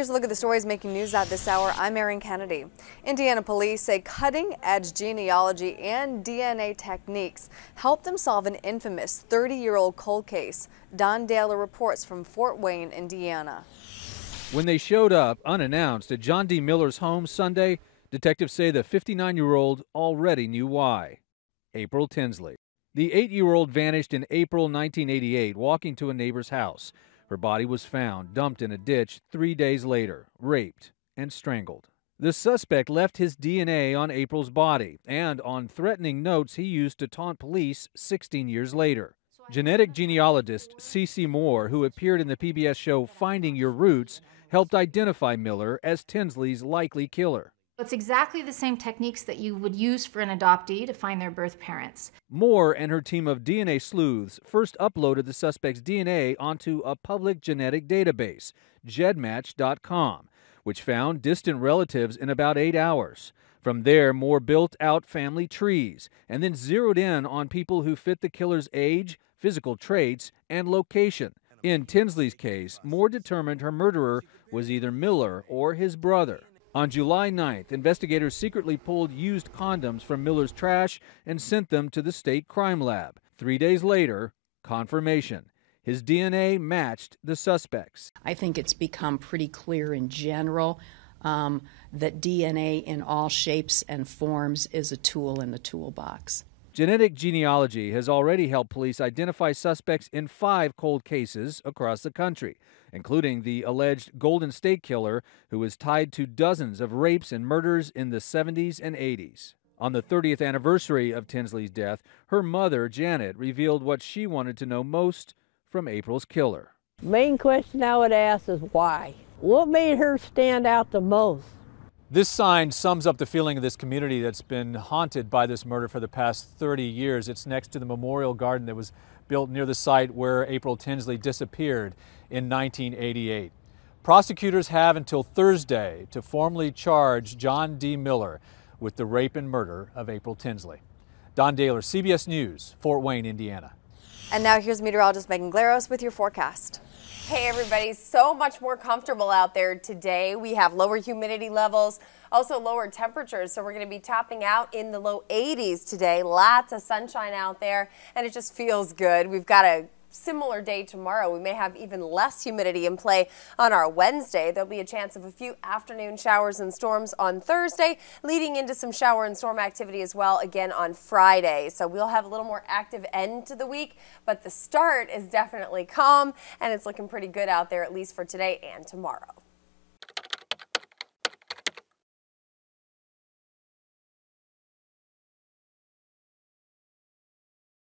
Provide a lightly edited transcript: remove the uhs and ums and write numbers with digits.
Here's a look at the stories making news at this hour. I'm Erin Kennedy. Indiana police say cutting-edge genealogy and DNA techniques helped them solve an infamous 30-year-old cold case. Don Daler reports from Fort Wayne, Indiana. When they showed up unannounced at John D. Miller's home Sunday, detectives say the 59-year-old already knew why. April Tinsley. The 8-year-old vanished in April 1988, walking to a neighbor's house. Her body was found dumped in a ditch 3 days later, raped and strangled. The suspect left his DNA on April's body and on threatening notes he used to taunt police 16 years later. Genetic genealogist C.C. Moore, who appeared in the PBS show Finding Your Roots, helped identify Miller as Tinsley's likely killer. It's exactly the same techniques that you would use for an adoptee to find their birth parents. Moore and her team of DNA sleuths first uploaded the suspect's DNA onto a public genetic database, gedmatch.com, which found distant relatives in about 8 hours. From there, Moore built out family trees and then zeroed in on people who fit the killer's age, physical traits, and location. In Tinsley's case, Moore determined her murderer was either Miller or his brother. On July 9th, investigators secretly pulled used condoms from Miller's trash and sent them to the state crime lab. 3 days later, confirmation. His DNA matched the suspect's. I think it's become pretty clear in general that DNA in all shapes and forms is a tool in the toolbox. Genetic genealogy has already helped police identify suspects in 5 cold cases across the country, including the alleged Golden State Killer, who is tied to dozens of rapes and murders in the 70s and 80s. On the 30th anniversary of Tinsley's death, her mother, Janet, revealed what she wanted to know most from April's killer. Main question I would ask is why? What made her stand out the most? This sign sums up the feeling of this community that's been haunted by this murder for the past 30 years. It's next to the memorial garden that was built near the site where April Tinsley disappeared in 1988. Prosecutors have until Thursday to formally charge John D. Miller with the rape and murder of April Tinsley. Don Daler, CBS News, Fort Wayne, Indiana. And now here's meteorologist Megan Glaros with your forecast. Hey everybody, so much more comfortable out there today. We have lower humidity levels, also lower temperatures, so we're going to be topping out in the low 80s today. Lots of sunshine out there, and it just feels good. We've got a similar day tomorrow. We may have even less humidity in play on our Wednesday. There'll be a chance of a few afternoon showers and storms on Thursday, leading into some shower and storm activity as well again on Friday. So we'll have a little more active end to the week, but the start is definitely calm, and it's looking pretty good out there, at least for today and tomorrow.